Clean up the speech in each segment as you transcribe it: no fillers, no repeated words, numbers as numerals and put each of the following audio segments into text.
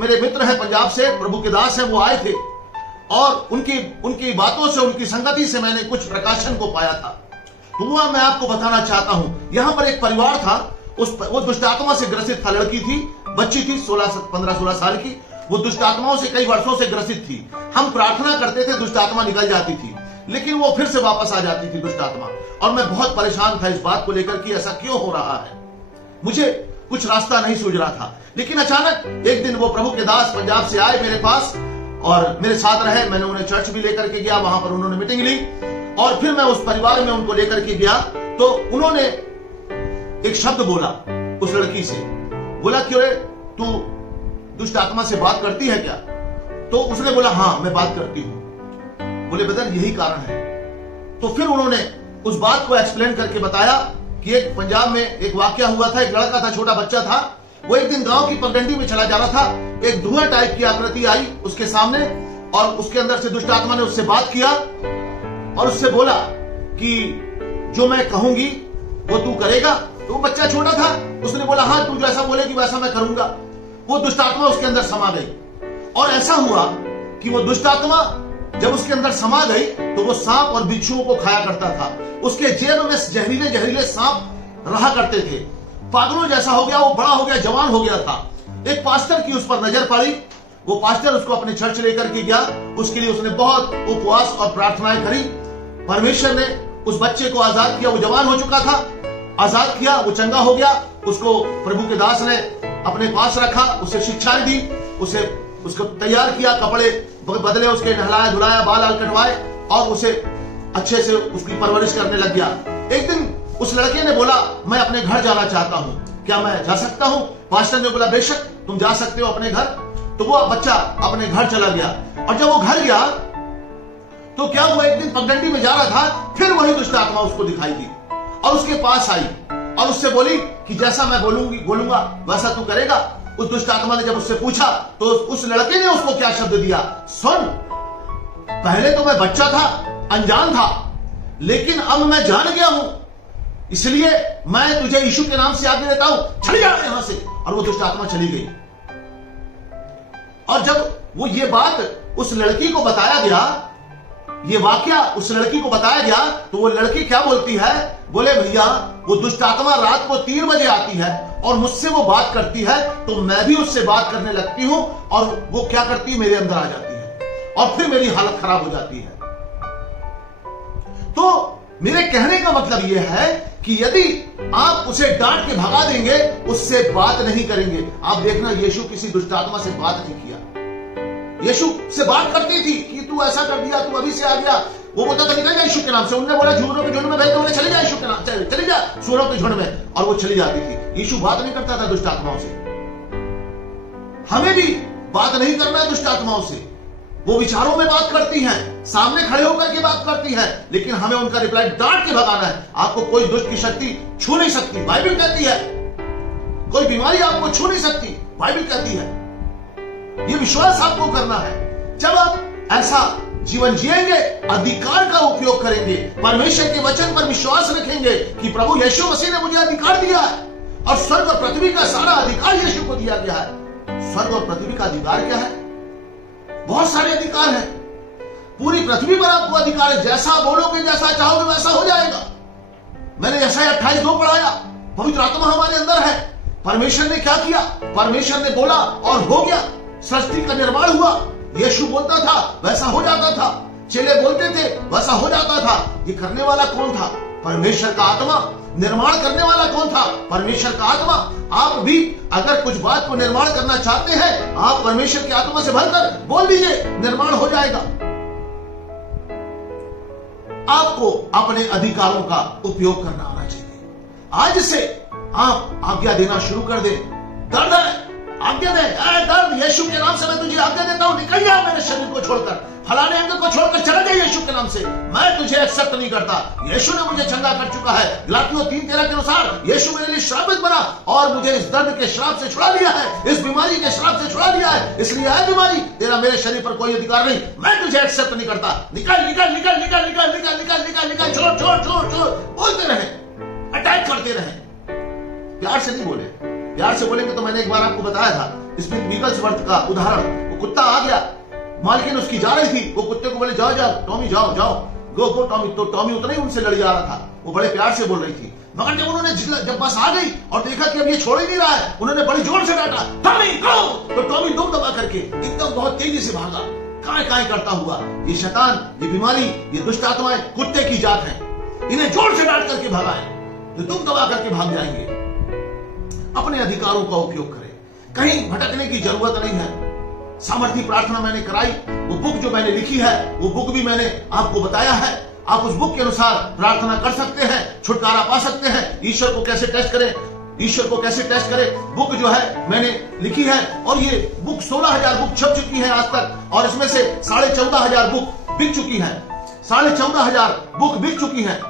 मेरे मित्र हैं पंजाब से, प्रभु के दास हैं, वो आए थे और उनकी बातों से, उनकी संगति से मैंने कुछ प्रकाशन को पाया था। तो वो मैं आपको बताना चाहता हूं। यहां पर एक परिवार था, वो दुष्ट आत्मा से ग्रसित था। लड़की थी, बच्ची थी 15-16 साल की। वो दुष्ट आत्माओं से कई वर्षों से ग्रसित थी। हम प्रार्थना करते थे, दुष्ट आत्मा निकल जाती थी, लेकिन वो फिर से वापस आ जाती थी दुष्ट आत्मा। और मैं बहुत परेशान था इस बात को लेकर कि ऐसा क्यों हो रहा है। मुझे कुछ रास्ता नहीं सूझ रहा था। लेकिन अचानक एक दिन वो प्रभु के दास पंजाब से आए मेरे पास और मेरे साथ रहे। मैंने उन्हें चर्च भी लेकर के गया, वहां पर उन्होंने मीटिंग ली और फिर मैं उस परिवार में उनको लेकर के गया। तो उन्होंने एक शब्द बोला उस लड़की से, बोला कि अरे तू दुष्ट आत्मा से बात करती है क्या? तो उसने बोला हाँ मैं बात करती हूं। बोले ब्रदर यही कारण है। तो फिर उन्होंने उस बात को एक्सप्लेन करके बताया कि एक पंजाब में एक वाकया हुआ था। एक लड़का था, छोटा बच्चा था, वो एक दिन गांव की पगडंडी में चला जा रहा था। एक धुआं टाइप की आकृति आई उसके सामने और उसके अंदर से दुष्ट आत्मा ने उससे बात किया और उससे बोला कि जो मैं कहूंगी वो तू करेगा। तो वो बच्चा छोटा था, उसने बोला हाँ तू जैसा बोलेगी वैसा मैं करूंगा। वो दुष्ट आत्मा उसके अंदर समा गई और ऐसा हुआ कि वो दुष्ट आत्मा जब उसके अंदर समा गई तो वो सांप और बिच्छुओं को खाया करता था। उसके जेब में जहरीले जहरीले सांप रहा करते थे। पागलों जैसा हो गया, वो बड़ा हो गया, जवान हो गया था। एक पास्टर की उस पर नजर पड़ी। वो पास्टर उसको अपने चर्च लेकर के गया। उसके लिए उसने बहुत उपवास और प्रार्थनाएं करी। परमेश्वर ने उस बच्चे को आजाद किया। वो जवान हो चुका था, आजाद किया, वो चंगा हो गया। उसको प्रभु के दास ने अपने पास रखा, उसे शिक्षाएं दी, उसको तैयार किया, कपड़े बदले, उसके नहलाया धुलाया, बाल कटवाए और उसे अच्छे से उसकी परवरिश करने लग गया। एक दिन उस लड़के ने बोला मैं अपने घर जाना चाहता हूं, क्या मैं जा सकता हूं? पास्टर ने बोला बेशक तुम जा सकते हो अपने घर। तो वो बच्चा अपने घर चला गया और जब वो घर गया तो क्या हुआ, एक दिन पगडंडी में जा रहा था, फिर वही दुष्ट आत्मा उसको दिखाई दी और उसके पास आई और उससे बोली कि जैसा मैं बोलूंगा वैसा तू करेगा। उस दुष्ट आत्मा ने जब उससे पूछा तो उस लड़के ने उसको क्या शब्द दिया, सुन पहले तो मैं बच्चा था, अनजान था, लेकिन अब मैं जान गया हूं, इसलिए मैं तुझे यीशु के नाम से आज्ञा देता हूं, चली जा यहां से। और वो दुष्ट आत्मा चली गई। और जब वो ये बात उस लड़की को बताया गया, ये वाकया उस लड़की को बताया गया, तो वो लड़की क्या बोलती है, बोले भैया वो दुष्ट आत्मा रात को 3 बजे आती है और मुझसे वो बात करती है, तो मैं भी उससे बात करने लगती हूं और वो क्या करती है, मेरे अंदर आ जाती है और फिर मेरी हालत खराब हो जाती है। तो मेरे कहने का मतलब यह है कि यदि आप उसे डांट के भगा देंगे, उससे बात नहीं करेंगे। आप देखना यीशु किसी दुष्ट आत्मा से बात नहीं किया। यीशु से बात करती थी कि तू ऐसा कर दिया, तू अभी से आ गया। वो बोलता था निकल जा यीशु के नाम से। उन्होंने बोला झूठों के झुंड में भेज दो, उन्हें चले जा यीशु के नाम, चली जा सूरों के झुंड में, और वो चली जाती थी। यीशु बात नहीं करता था दुष्ट आत्माओं से। हमें भी बात नहीं करना है दुष्ट आत्माओं से। वो विचारों में बात करती हैं, सामने खड़े होकर के बात करती हैं, लेकिन हमें उनका रिप्लाई डांट के भगाना है। आपको कोई दुष्ट की शक्ति छू नहीं सकती, बाइबल कहती है। कोई बीमारी आपको छू नहीं सकती, बाइबल कहती है। ये विश्वास आपको करना है। जब आप ऐसा जीवन जिएंगे, अधिकार का उपयोग करेंगे, परमेश्वर के वचन पर विश्वास रखेंगे कि प्रभु यीशु मसीह ने मुझे अधिकार दिया है और स्वर्ग और पृथ्वी का सारा अधिकार यीशु को दिया गया है। स्वर्ग और पृथ्वी का अधिकार क्या है? बहुत सारे अधिकार हैं। पूरी पृथ्वी पर आपको अधिकार है। जैसा बोलोगे, जैसा चाहोगे वैसा हो जाएगा। मैंने यशायाह 28:2 पढ़ाया। पवित्र आत्मा हमारे अंदर है। परमेश्वर ने क्या किया? परमेश्वर ने बोला और हो गया। सृष्टि का निर्माण हुआ। यीशु बोलता था वैसा हो जाता था। चेले बोलते थे वैसा हो जाता था। ये करने वाला कौन था? परमेश्वर का आत्मा। निर्माण करने वाला कौन था? परमेश्वर का आत्मा। आप भी अगर कुछ बात को निर्माण करना चाहते हैं, आप परमेश्वर की आत्मा से भरकर बोल दीजिए, निर्माण हो जाएगा। आपको अपने अधिकारों का उपयोग करना आना चाहिए। आज से आप आज्ञा देना शुरू कर दें। दर्द है, आज्ञा दे, दर्द यीशु के नाम से मैं तुझे आज्ञा देता हूं, निकल जा मेरे शरीर को छोड़कर, फलाने अंग को छोड़कर चला जा यीशु के नाम से। मैं तुझे एक्सेप्ट नहीं करता। यीशु ने मुझे चंगा कर चुका है। गलातियों 3:13 के अनुसार यीशु मेरे लिए श्रापित बना और मुझे इस दर्द के श्राप से छुड़ा लिया है, इस बीमारी के श्राप से छुड़ा लिया है। इसलिए है बीमारी, तेरा मेरे शरीर पर कोई अधिकार नहीं। मैं तुझे एक्सेप्ट नहीं करता। निकल निकल निकल निकल निकल निकल निकल निकल निकल, छोड़ छोड़ छोड़ छोड़, बोलते रहे, अटैक करते रहे। प्यार से नहीं बोले। प्यार से बोलेंगे तो मैंने एक बार आपको बताया था, स्मिथ विगल्सवर्थ का उदाहरण, वो कुत्ता आ गया, मालकिन उसकी जा रही थी, वो कुत्ते को बोले जाओ जाओ टॉमी जाओ जाओ, गो टॉमी। तो टॉमी उतना ही उनसे लड़ जा रहा था, वो बड़े प्यार से बोल रही थी। मगर जब उन्होंने जब बस आ गई और देखा कि अब ये छोड़ ही नहीं रहा है, उन्होंने बड़ी जोर से डांटा, टॉमी गो। तो टॉमी दुम दबा करके एकदम बहुत तेजी से भागा, काय करता हुआ। ये शैतान, ये बीमारी, ये दुष्ट आत्माएं कुत्ते की जात है, इन्हें जोर से डांट करके भगाएं तो दुम दबा करके भाग जाएंगे। अपने अधिकारों का उपयोग करें, कहीं भटकने की जरूरत नहीं है। सामर्थी प्रार्थना मैंने कराई, वो बुक जो मैंने लिखी है वो बुक भी मैंने आपको बताया है। आप उस बुक के अनुसार प्रार्थना कर सकते हैं, छुटकारा पा सकते हैं। ईश्वर को कैसे टेस्ट करें, ईश्वर को कैसे टेस्ट करें, बुक जो है मैंने लिखी है। और ये बुक 16,000 बुक छप चुकी है आज तक, और इसमें से 14,500 बुक बिक चुकी है। 14,500 बुक बिक चुकी है,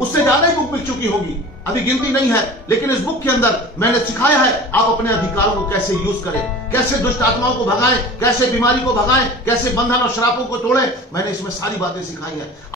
उससे ज्यादा ही बुक बिक चुकी होगी, अभी गिनती नहीं है। लेकिन इस बुक के अंदर मैंने सिखाया है आप अपने अधिकारों को कैसे यूज करें, कैसे दुष्ट आत्माओं को भगाएं, कैसे बीमारी को भगाएं, कैसे बंधन और श्रापों को तोड़ें। मैंने इसमें सारी बातें सिखाई हैं।